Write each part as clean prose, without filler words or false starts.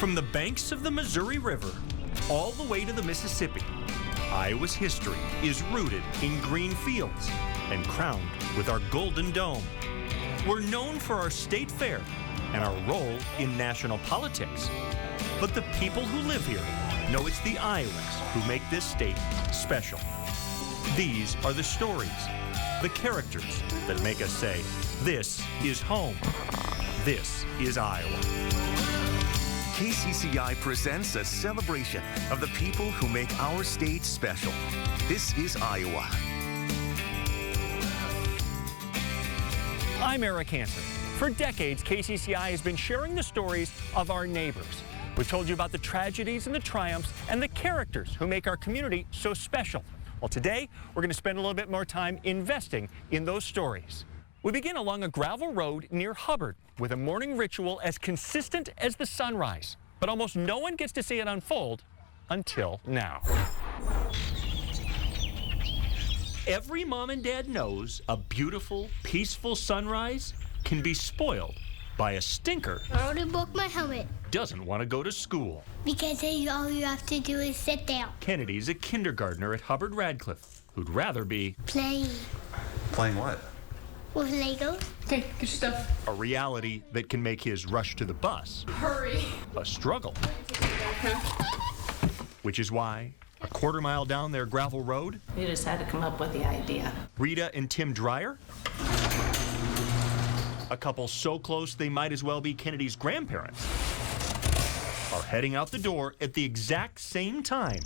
From the banks of the Missouri River all the way to the Mississippi, Iowa's history is rooted in green fields and crowned with our Golden Dome. We're known for our state fair and our role in national politics. But the people who live here know it's the Iowans who make this state special. These are the stories, the characters that make us say, this is home. This is Iowa. KCCI presents a celebration of the people who make our state special. This is Iowa. I'm Eric Hansen. For decades, KCCI has been sharing the stories of our neighbors. We've told you about the tragedies and the triumphs and the characters who make our community so special. Well, today, we're going to spend a little bit more time investing in those stories. We begin along a gravel road near Hubbard with a morning ritual as consistent as the sunrise. But almost no one gets to see it unfold until now. Every mom and dad knows a beautiful, peaceful sunrise can be spoiled by a stinker. I already broke my helmet. Doesn't want to go to school. Because all you have to do is sit down. Kennedy's a kindergartner at Hubbard Radcliffe who'd rather be Playing. Playing what? With Legos. Okay, get your stuff. a reality that can make his rush to the bus Hurry. a struggle. Which is why, a quarter mile down their gravel road, You just had to come up with the idea. Rita and Tim Dreyer, a couple so close they might as well be Kennedy's grandparents, are heading out the door at the exact same time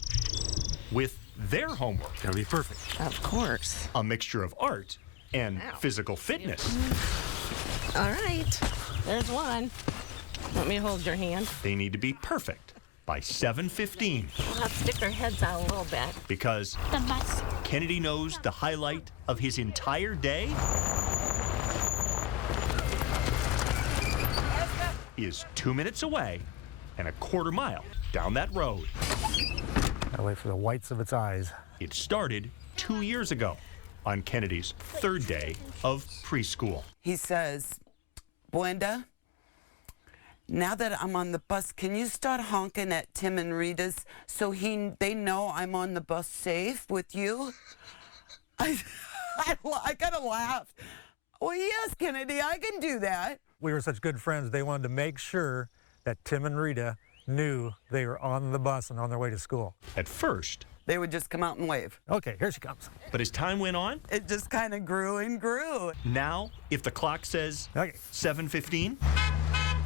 with their homework. Gonna be perfect. Of course. A mixture of art and physical fitness. All right. There's one. Let me hold your hand. They need to be perfect by 7:15 We'll have to stick our heads out a little bit. because The bus. Kennedy knows the highlight of his entire day is 2 minutes away and a quarter mile down that road. Gotta wait for the whites of its eyes. It started 2 years ago on Kennedy's third day of preschool. He says, Brenda, now that I'm on the bus, can you start honking at Tim and Rita's so they know I'm on the bus safe with you? I gotta laugh. Well, yes, Kennedy, I can do that. We were such good friends, they wanted to make sure that Tim and Rita knew they were on the bus and on their way to school. At first, They would just come out and wave. Okay, here she comes. but as time went on, It just kind of grew and grew. now if the clock says Okay. 7:15,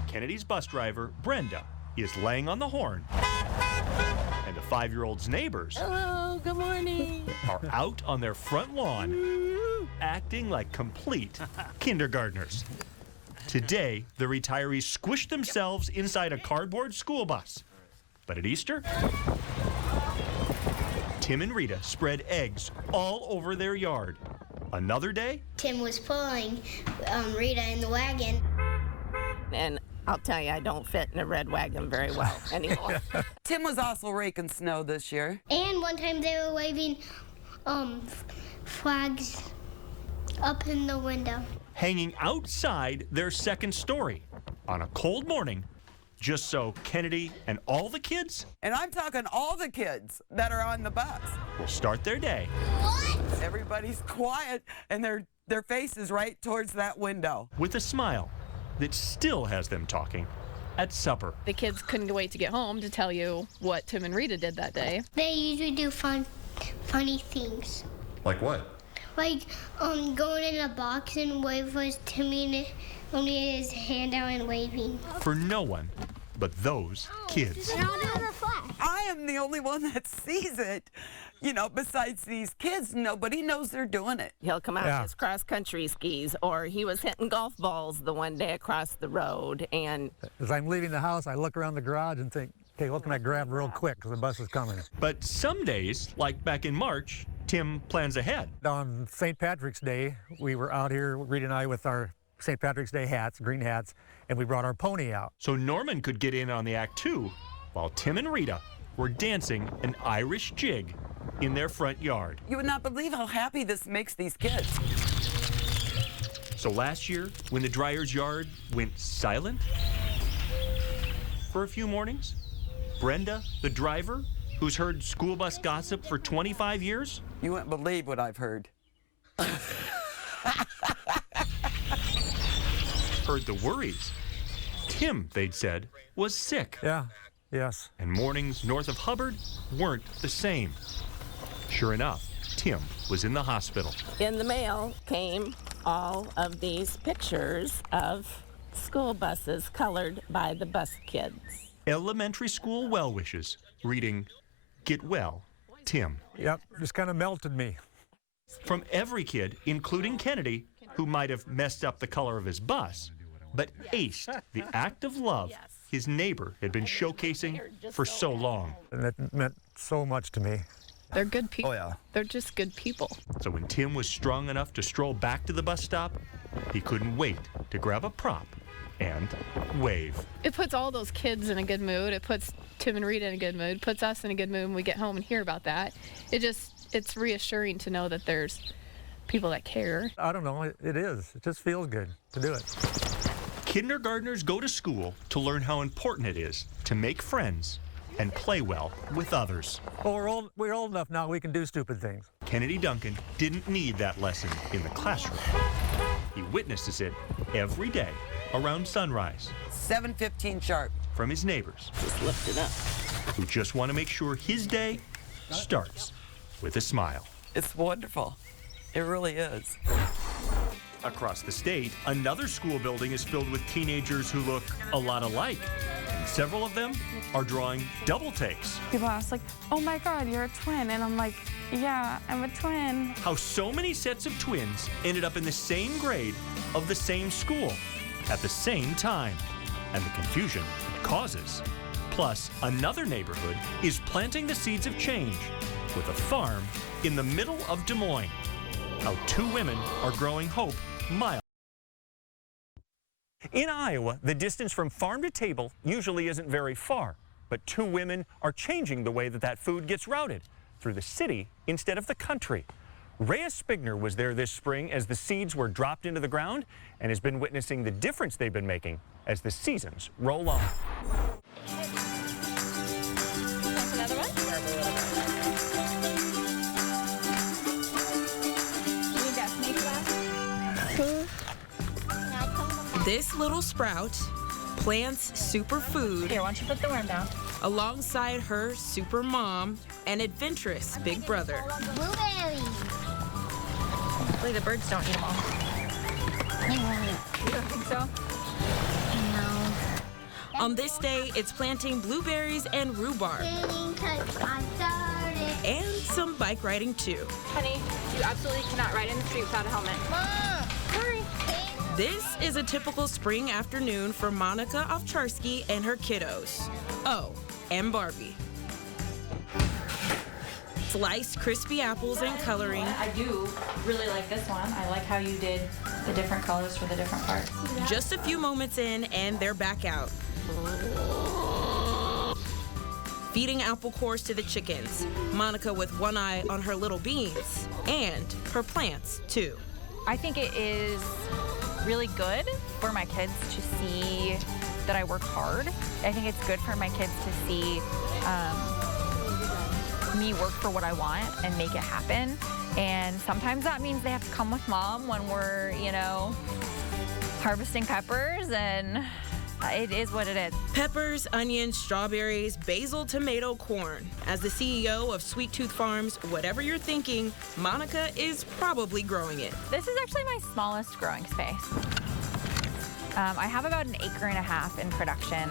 Kennedy's bus driver, Brenda, is laying on the horn. And the 5-year-old's neighbors Hello, good morning. are out on their front lawn, acting like complete kindergartners. Today, the retirees squished themselves inside a cardboard school bus. But at Easter, Tim and Rita spread eggs all over their yard. Another day, Tim was pulling Rita in the wagon. And I'll tell you, I don't fit in a red wagon very well anymore. Tim was also raking snow this year. And one time they were waving flags up in the window. hanging outside their second story on a cold morning, just so Kennedy and all the kids And I'm talking all the kids that are on the bus. will start their day Everybody's quiet and their face is right towards that window. with a smile that still has them talking at supper. The kids couldn't wait to get home to tell you what Tim and Rita did that day. They usually do funny things. Like what? Like going in a box and wave was Timmy only his hand out and waving. For no one but those kids. And I'll do the flash. I am the only one that sees it. You know, besides these kids, nobody knows they're doing it. He'll come out Yeah. in his cross-country skis, or he was hitting golf balls the one day across the road, and As I'm leaving the house, I look around the garage and think, okay, what can I grab real quick because the bus is coming. But some days, like back in March, Tim plans ahead. On St. Patrick's Day, we were out here, Rita and I, with our St. Patrick's Day hats, green hats, and we brought our pony out. So Norman could get in on the act too, while Tim and Rita were dancing an Irish jig in their front yard. You would not believe how happy this makes these kids. So last year, when the Dryer's yard went silent, for a few mornings? Brenda, the driver, who's heard school bus gossip for 25 years? You wouldn't believe what I've heard. Heard the worries. Tim, they'd said, was sick. Yeah, yes. And mornings north of Hubbard weren't the same. Sure enough, Tim was in the hospital. In the mail came all of these pictures of school buses colored by the bus kids. Elementary school well wishes, reading, "Get well, Tim." Yep, just kind of melted me. From every kid, including Kennedy, who might have messed up the color of his bus, but aced the act of love his neighbor had been showcasing for so long. And it meant so much to me. They're good people. Oh, yeah. They're just good people. So when Tim was strong enough to stroll back to the bus stop, he couldn't wait to grab a prop and wave. It puts all those kids in a good mood. It puts Tim and Rita in a good mood, puts us in a good mood when we get home and hear about that. It's reassuring to know that there's people that care. I don't know, it is. It just feels good to do it. Kindergartners go to school to learn how important it is to make friends and play well with others. Well, we're old enough now we can do stupid things. Kennedy Duncan didn't need that lesson in the classroom. He witnesses it every day around sunrise 7:15 sharp. from his neighbors Just lift it up. who just want to make sure his day starts with a smile. It's wonderful. It really is. Across the state, another school building is filled with teenagers who look a lot alike. And several of them are drawing double takes. People ask, like, oh my God, you're a twin. And I'm like, yeah, I'm a twin. How so many sets of twins ended up in the same grade of the same school at the same time. And the confusion it causes. Plus, another neighborhood is planting the seeds of change with a farm in the middle of Des Moines. How two women are growing hope miles. In Iowa, the distance from farm to table usually isn't very far, but two women are changing the way that food gets routed through the city instead of the country. Rheya Spigner was there this spring as the seeds were dropped into the ground and has been witnessing the difference they've been making as the seasons roll on. Another one? This little sprout plants superfood. Here, why don't you put the worm down? Alongside her super mom and adventurous big brother. Blueberries. Hopefully the birds don't eat them all. You don't think so? No. On this day, it's planting blueberries and rhubarb. And some bike riding too. Honey, you absolutely cannot ride in the street without a helmet. Mom, hurry. This is a typical spring afternoon for Monica Ovcharsky and her kiddos. Oh, and Barbie. Sliced crispy apples and coloring. I do really like this one. I like how you did the different colors for the different parts. Just a few moments in and they're back out. Feeding apple cores to the chickens. Monica with one eye on her little beans and her plants too. I think it is really good for my kids to see that I work hard. I think it's good for my kids to see me work for what I want and make it happen. And sometimes that means they have to come with mom when we're, harvesting peppers, and it is what it is. Peppers, onions, strawberries, basil, tomato, corn. As the CEO of Sweet Tooth Farms, whatever you're thinking, Monica is probably growing it. This is actually my smallest growing space. I have about 1.5 acres in production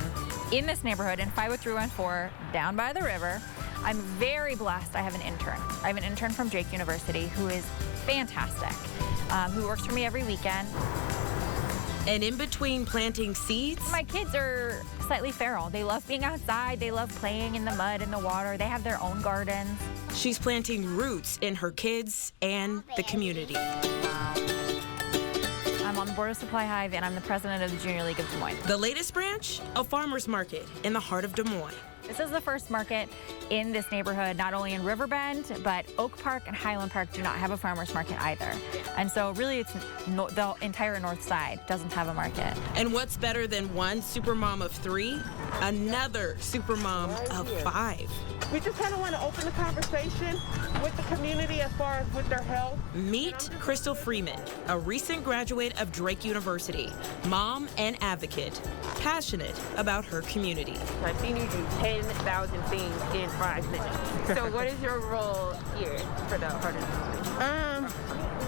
in this neighborhood in 50314 down by the river. I'm very blessed I have an intern. I have an intern from Drake University who is fantastic, who works for me every weekend. And in between planting seeds, my kids are slightly feral. They love being outside. They love playing in the mud and the water. They have their own gardens. She's planting roots in her kids and the community. I'm on the board of Supply Hive, and I'm the president of the Junior League of Des Moines. The latest branch, a farmer's market in the heart of Des Moines. This is the first market in this neighborhood, not only in Riverbend, but Oak Park and Highland Park do not have a farmer's market either. And so really it's the entire north side doesn't have a market. And what's better than one super mom of 3 another supermom of 5. We just kind of want to open the conversation with the community as far as with their health. Meet Crystal Freeman, a recent graduate of Drake University, mom and advocate, passionate about her community. I've seen you do 10,000 things in 5 minutes. So what is your role here for the Heart of Dome?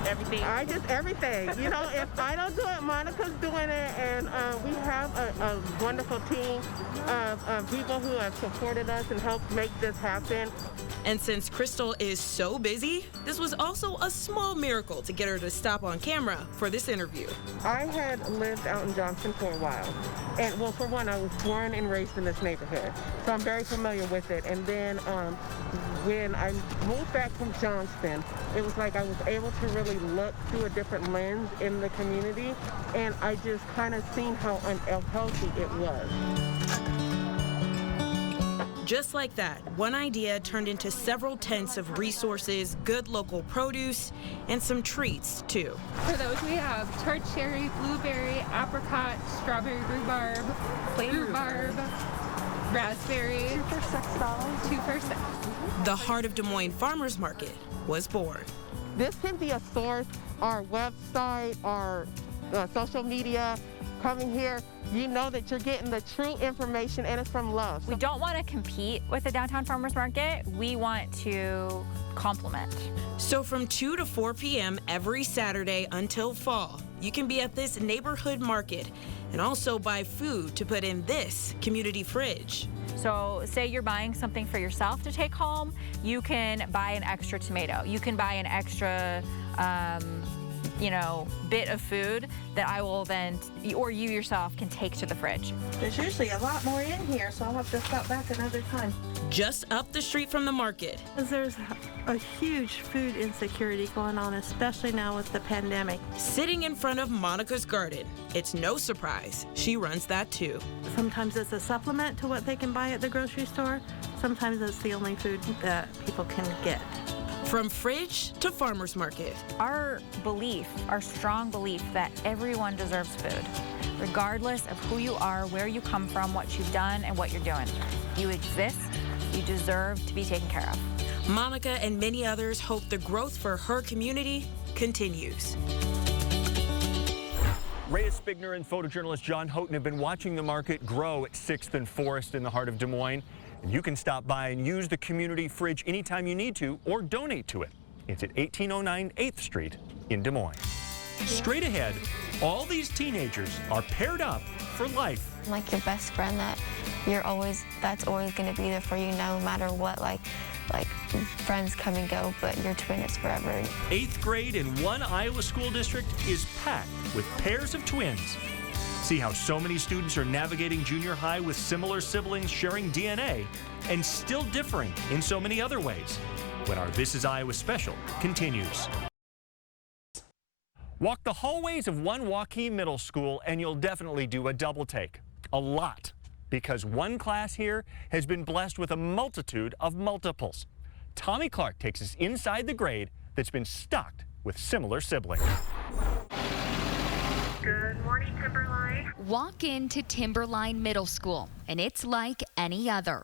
Everything. Everything. You know, if I don't do it, Monica's doing it, and we have a wonderful team of people who have supported us and helped make this happen. And since Crystal is so busy, this was also a small miracle to get her to stop on camera for this interview. I had lived out in Johnston for a while. And well, for one, I was born and raised in this neighborhood. So I'm very familiar with it. And then when I moved back from Johnston, it was like I was able to really look through a different lens in the community. And I just kind of seen how unhealthy it was. Just like that, one idea turned into several tents of resources, good local produce, and some treats, too. For those, we have tart cherry, blueberry, apricot, strawberry rhubarb, raspberry. 2 for $6. 2 for $6. The Heart of Des Moines Farmers Market was born. This can be a source, our website, our social media. Coming here, you know that you're getting the true information, and it's from love. We don't want to compete with the downtown farmers market. We want to complement. So from 2 to 4 p.m. every Saturday until fall, you can be at this neighborhood market and also buy food to put in this community fridge. So say you're buying something for yourself to take home, you can buy an extra tomato. You can buy an extra bit of food that I will then, or you yourself can take to the fridge. There's usually a lot more in here, so I'll have to stop back another time. Just up the street from the market. There's a huge food insecurity going on, especially now with the pandemic. Sitting in front of Monica's garden, it's no surprise she runs that too. Sometimes it's a supplement to what they can buy at the grocery store. Sometimes it's the only food that people can get. From fridge to farmer's market. Our strong belief that everyone deserves food, regardless of who you are, where you come from, what you've done, and what you're doing. You exist, you deserve to be taken care of. Monica and many others hope the growth for her community continues. Rheya Spigner and photojournalist John Houghton have been watching the market grow at 6th and Forest in the heart of Des Moines. And you can stop by and use the community fridge anytime you need to or donate to it. It's at 1809 8th Street in Des Moines. Straight ahead, all these teenagers are paired up for life. Like your best friend that's always going to be there for you no matter what. Like friends come and go, but your twin is forever. 8th grade in one Iowa school district is packed with pairs of twins. See how so many students are navigating junior high with similar siblings sharing DNA and still differing in so many other ways when our This Is Iowa special continues. Walk the hallways of one Waukee middle school and you'll definitely do a double take. A lot. Because one class here has been blessed with a multitude of multiples. Tommie Clark takes us inside the grade that's been stocked with similar siblings. Good morning, Timberline. Walk into Timberline Middle School, and it's like any other.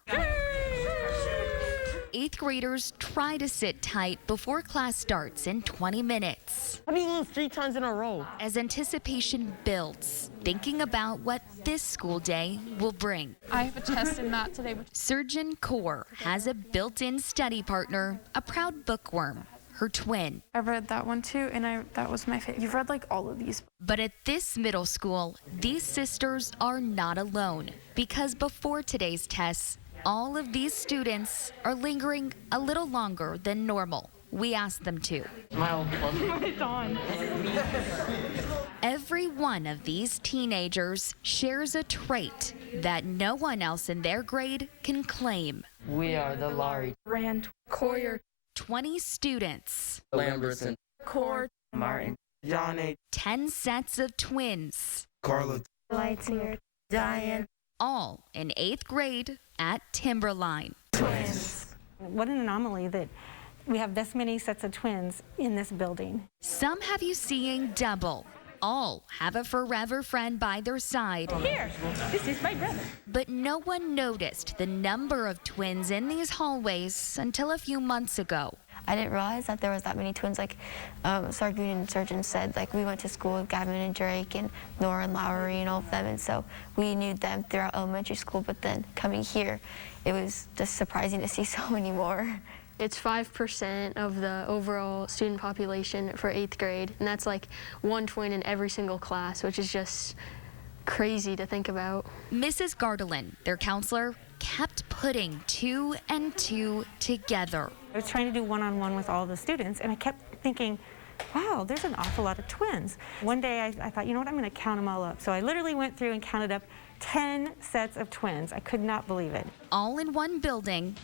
8th graders try to sit tight before class starts in 20 minutes. How do you lose 3 times in a row? As anticipation builds, thinking about what this school day will bring. I have a test in math today. Surgeon Core has a built-in study partner, a proud bookworm, her twin. I read that one too, and that was my favorite. You've read like all of these. But at this middle school, these sisters are not alone, because before today's tests, all of these students are lingering a little longer than normal. We asked them to. It's on. Every one of these teenagers shares a trait that no one else in their grade can claim. We are the Laurie, Rand, Coyer, 20 students, Lamberson, Cord, Martin, Johnny, 10 sets of twins, Carla, Lightyear, Diane, all in 8th grade at Timberline. twins. What an anomaly that we have this many sets of twins in this building. Some have you seeing double, all have a forever friend by their side. Here, this is my brother. But no one noticed the number of twins in these hallways until a few months ago. I didn't realize that there was that many twins. Like Sargoon and Surgeon said, like we went to school with Gavin and Drake and Nora and Lowry and all of them, and so we knew them throughout elementary school, but then coming here, it was just surprising to see so many more. It's 5% of the overall student population for 8th grade, and that's like one twin in every single class, which is just crazy to think about. Mrs. Gardelin, their counselor, kept putting 2 and 2 together. I was trying to do one-on-one with all the students, and I kept thinking, wow, there's an awful lot of twins. One day I thought, you know what, I'm going to count them all up. So I literally went through and counted up 10 sets of twins. I could not believe it. All in one building,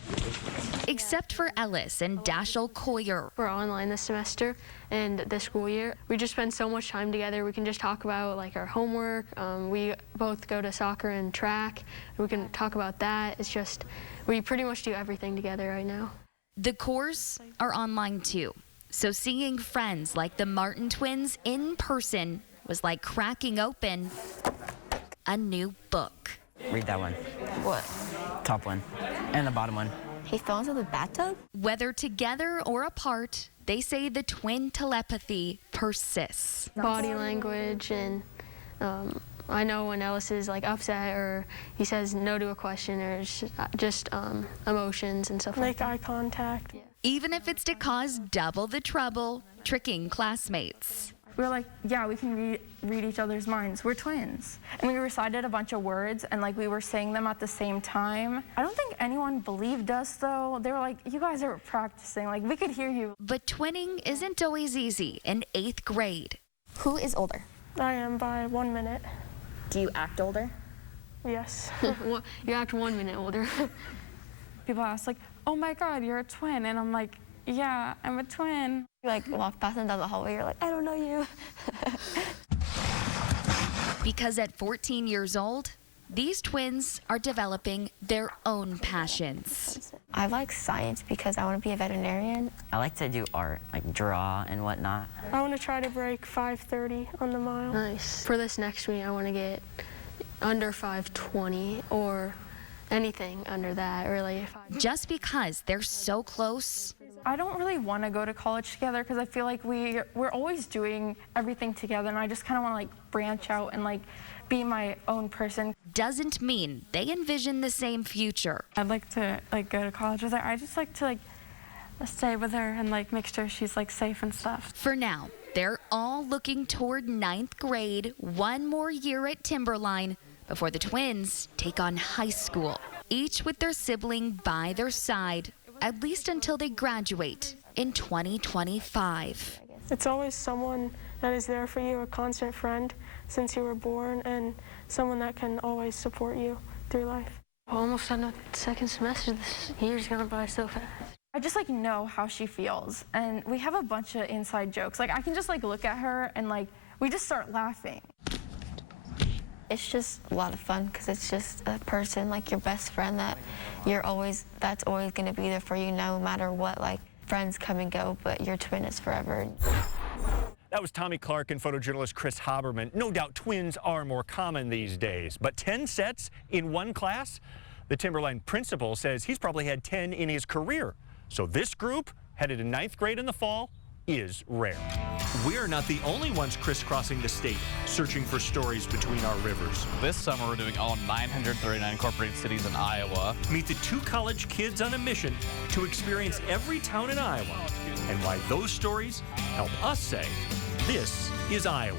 except for Ellis and Dashiell Coyer. We're online this semester and this school year. We just spend so much time together. We can just talk about like our homework. We both go to soccer and track. We can talk about that. It's just, we pretty much do everything together right now. The cores are online too. So seeing friends like the Martin twins in person was like cracking open a new book. Read that one. What? Top one. And the bottom one. He fell into the bathtub? Whether together or apart, they say the twin telepathy persists. Body language, and I know when Ellis is like upset or he says no to a question, or it's just emotions and stuff like that. Eye contact. Yeah. Even if it's to cause double the trouble, tricking classmates. We were like, yeah, we can read each other's minds. We're twins. And we recited a bunch of words, and like we were saying them at the same time. I don't think anyone believed us, though. They were like, you guys are practicing. Like, we could hear you. But twinning isn't always easy in 8th grade. Who is older? I am by 1 minute. Do you act older? Yes. Well, you act 1 minute older. People ask, like, oh my God, you're a twin. And I'm like, yeah, I'm a twin. You like walk past them down the hallway, you're like, I don't know you. Because at 14 years old, these twins are developing their own passions. I like science because I want to be a veterinarian. I like to do art, like draw and whatnot. I want to try to break 5:30 on the mile. Nice. For this next meet, I want to get under 5:20 or anything under that, really. Just because they're so close. I don't really want to go to college together because I feel like we're always doing everything together, and I just kind of want to like branch out and like be my own person. Doesn't mean they envision the same future. I'd like to like go to college with her. I just like to like stay with her and like make sure she's like safe and stuff. For now, they're all looking toward 9th grade, one more year at Timberline before the twins take on high school, each with their sibling by their side, at least until they graduate in 2025. It's always someone that is there for you, a constant friend since you were born, and someone that can always support you through life. Almost on the second semester, this year's gone by so fast. I just like know how she feels, and we have a bunch of inside jokes. Like I can just like look at her and like we just start laughing. It's just a lot of fun because it's just a person, like your best friend that's always going to be there for you no matter what. Like friends come and go, but your twin is forever. That was Tommie Clark and photojournalist Chris Haberman. No doubt twins are more common these days, but 10 sets in one class? The Timberline principal says he's probably had 10 in his career. So this group, headed to 9th grade in the fall, is rare. We're not the only ones crisscrossing the state, searching for stories between our rivers. This summer, we're doing all 939 incorporated cities in Iowa. Meet the 2 college kids on a mission to experience every town in Iowa and why those stories help us say, this is Iowa.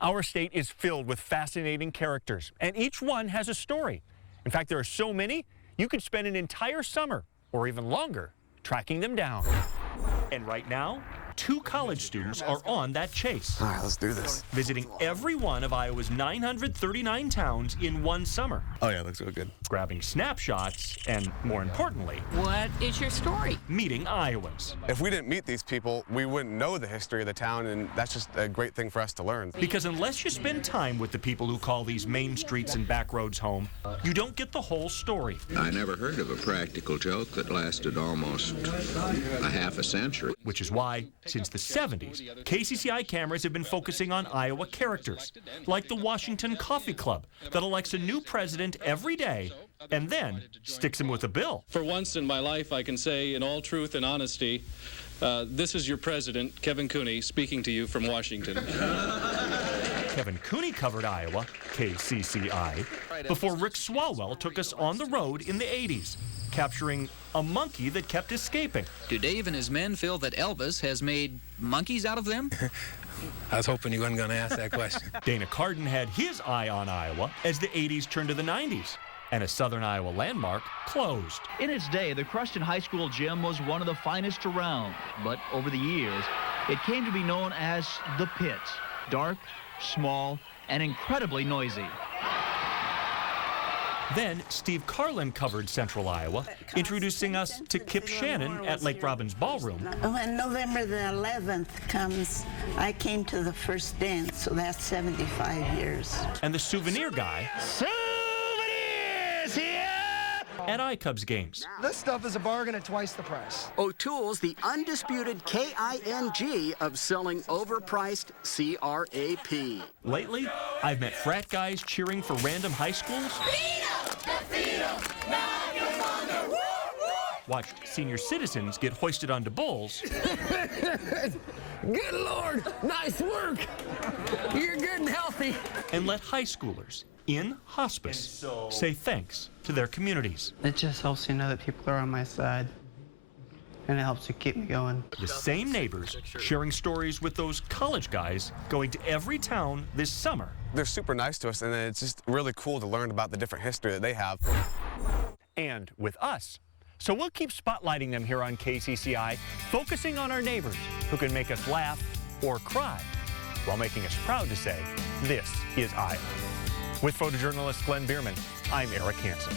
Our state is filled with fascinating characters, and each one has a story. In fact, there are so many, you could spend an entire summer, or even longer, tracking them down. And right now, 2 college students are on that chase. All right, let's do this. Visiting every one of Iowa's 939 towns in one summer. Oh yeah, looks so good. Grabbing snapshots and, more importantly, What is your story? meeting Iowans. If we didn't meet these people, we wouldn't know the history of the town, and that's just a great thing for us to learn. Because unless you spend time with the people who call these main streets and back roads home, you don't get the whole story. I never heard of a practical joke that lasted almost a half a century. Which is why Since the 70s, KCCI cameras have been focusing on Iowa characters, like the Washington Coffee Club that elects a new president every day and then sticks him with a bill. For once in my life, I can say in all truth and honesty, this is your president, Kevin Cooney, speaking to you from Washington. Kevin Cooney covered Iowa, KCCI, before Rick Swalwell took us on the road in the 80s, capturing a monkey that kept escaping. Do Dave and his men feel that Elvis has made monkeys out of them? I was hoping you weren't going to ask that question. Dana Carden had his eye on Iowa as the 80s turned to the 90s, and a Southern Iowa landmark closed. In its day, the Creston High School gym was one of the finest around, but over the years, it came to be known as the Pit. Dark, small, and incredibly noisy. Then Steve Carlin covered Central Iowa, introducing us to Kip Shannon at Lake Robbins Ballroom. When November the 11th comes, I came to the first dance, so that's 75 years. And the souvenir guy Souvenirs here! at iCubs games. This stuff is a bargain at twice the price. O'Toole's the undisputed KING of selling overpriced CRAP. Lately, I've met frat guys cheering for random high schools, watched senior citizens get hoisted onto bulls, Good Lord, nice work. You're good and healthy. and let high schoolers in hospice say thanks to their communities. It just helps you know that people are on my side, and it helps you keep me going. The same neighbors sharing stories with those college guys going to every town this summer. They're super nice to us, and it's just really cool to learn about the different history that they have. And with us. So we'll keep spotlighting them here on KCCI, focusing on our neighbors who can make us laugh or cry, while making us proud to say, this is Iowa. With photojournalist Glenn Bierman, I'm Eric Hansen.